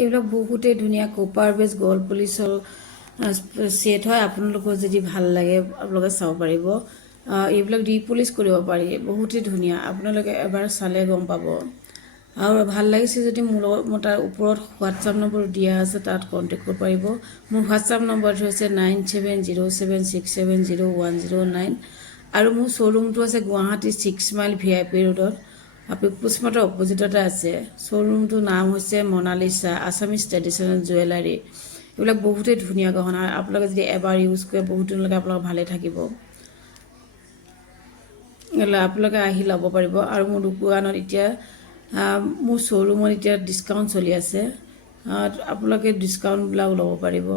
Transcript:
এইবিলাক বহুতেই ধুনীয়া কপাৰ বেছ গল্ড পলিচৰ ছেট হয়। আপোনালোকৰ যদি ভাল লাগে আপোনালোকে চাব পাৰিব। এইবিলাক ৰিপলিচ কৰিব পাৰি, বহুতেই ধুনীয়া, আপোনালোকে এবাৰ চালে গম পাব। আৰু ভাল লাগিছে যদি মোৰ তাৰ ওপৰত হোৱাটছআপ নম্বৰ দিয়া আছে, তাত কণ্টেক্ট কৰিব পাৰিব। মোৰ হোৱাটছআপ নম্বৰটো হৈছে 9707670109 আৰু মোৰ শ্ব'ৰুমটো আছে গুৱাহাটী 6 মাইল VIP ৰোডত, পিপুলছ মাৰ্টৰ অপজিটতে আছে। শ্ব'ৰুমটোৰ নাম হৈছে মনালিছা আছামিজ ট্ৰেডিশ্যনেল জুৱেলাৰী। এইবিলাক বহুতেই ধুনীয়া গহনা, আপোনালোকে যদি এবাৰ ইউজ কৰে বহুত দিনলৈকে আপোনালোক ভালে থাকিব। আপোনালোকে আহি ল'ব পাৰিব। আৰু মোৰ দোকানত এতিয়া মোৰ শ্ব'ৰুমত এতিয়া ডিছকাউণ্ট চলি আছে, আপোনালোকে ডিছকাউণ্টবিলাক ল'ব পাৰিব।